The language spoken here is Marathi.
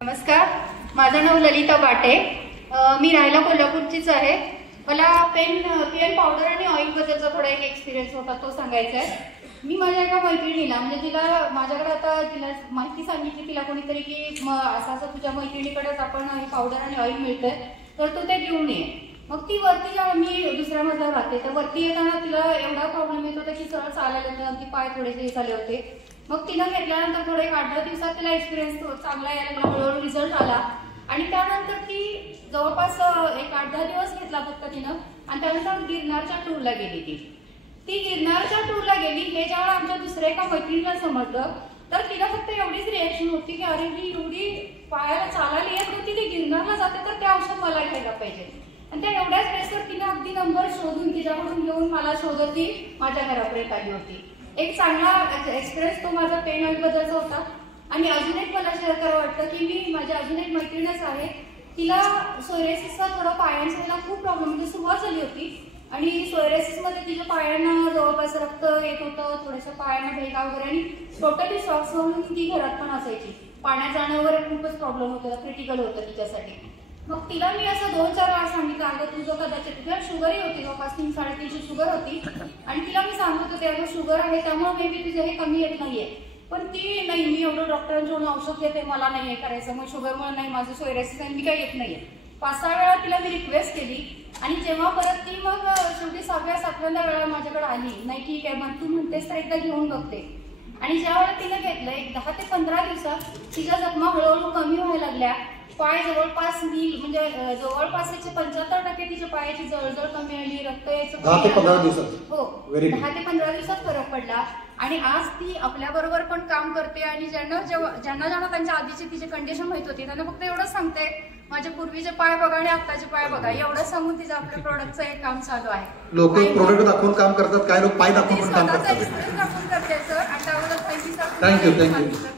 नमस्कार, माझं नाव ललिता बाटे। मी राहायला कोल्हापूरचीच आहे। मला पेन पावडर आणि ऑइल बद्दलचा थोडा एक एक्सपिरियन्स होता, तो सांगायचा आहे। मी माझ्या एका मैत्रिणीला, म्हणजे तिला माझ्याकडे आता तिला माहिती सांगितली तिला कोणीतरी की असं तुझ्या मैत्रिणीकडेच आपण पावडर आणि ऑइल मिळतंय, तर तू ते घेऊन ये। मग ती वरती मी दुसऱ्या मजल्यावर राहते, तर वरती येताना तिला एवढा प्रॉब्लेम येत होता की सरळ चालायला नव्हती, पाय थोडेसे झाले होते। मग तिला घेतल्यानंतर थोडे 8-10 दिवसात तिला एक्सपिरियन्स चांगला यायला लागला, हळूहळू रिझल्ट आला। आणि त्यानंतर ती जवळपास एक 8-10 दिवस घेतला फक्त तिनं, आणि त्यानंतर गिरनारच्या टूरला गेली। ती गिरनारच्या टूरला गेली हे जेव्हा आमच्या दुसऱ्या एका मैत्रिणीला समजलं, तर तिला फक्त एवढीच रिएक्शन होती की अरे मी एवढी पायाला चालायला येत होती, ती गिरनारला जाते तर ते औषध मला घ्यायला पाहिजे। आणि त्या एवढ्याच वेळेस तिने अगदी नंबर शोधून तिच्याकडून घेऊन मला शोधत ती माझ्या घरापर्यंत आली होती। एक चांगला एक्सपिरियन्स तो माझा पेन ऑइल बद्दलचा होता। आणि अजून एक मला शेअर करावं वाटतं की मी माझ्या अजून एक मैत्रीणच आहे, तिला सोयरेसिसचा थोडा पायांचा खूप प्रॉब्लेम म्हणजे सुरुवात झाली होती, आणि सोयरेसिसमध्ये तिच्या पायांना जवळपास रक्त येत होतं, थोड्याशा पायांना भेगा वगैरे, आणि टोटली सॉक्स घालून ती घरात पण असायची। पाण्यात जाणं वगैरे खूपच प्रॉब्लेम होता, क्रिटिकल होतं तिच्यासाठी। मग तिला मी असं 2-4 वेळा सांगितलं, अगं तुझं कदाचित तिला शुगरही होती, जवळपास 3-3.5 शुगर होती, आणि तिला मी सांगत होते अगं शुगर आहे त्यामुळे मे बी तुझं हे कमी येत नाहीये। पण ती नाही, मी एवढं डॉक्टरांकडून औषध घेते, मला नाही हे करायचं, मग शुगरमुळे नाही, माझं सोयरेसिस आहे, मी काही येत नाहीये। 5-6 वेळा तिला मी रिक्वेस्ट केली, आणि जेव्हा परत ती मग शेवटी 6व्या-7व्या वेळा माझ्याकडे आली, नाही ठीक आहे मग तू म्हणतेस तर एकदा घेऊन बघते। आणि ज्या वेळेला तिने घेतलं, एक 10 ते 15 दिवसात तिच्या जखमा हळूहळू कमी व्हायला लागल्या, पाय जवळपास म्हणजे जवळपास 75% तिच्या पायाची जळजळ कमी आली, रक्त यायचं 10 ते 15 दिवसात। हो, 10 ते 15 दिवसात फरक पडला। आणि आज ती आपल्या बरोबर पण काम करते, आणि ज्यांना त्यांच्या आधीची तिची कंडिशन माहित होती त्यांना फक्त एवढंच सांगते, माझे पूर्वीचे पाय बघा आणि आत्ताचे पाय बघा, एवढंच सांगून तिचं आपल्या प्रोडक्टचं एक काम चालू आहे। लोक प्रोडक्ट दाखवून काम करतात, काय लोक पाय दाखवून काम करतात। दाखवून करते सर, आणि त्याबद्दल थँक्यू।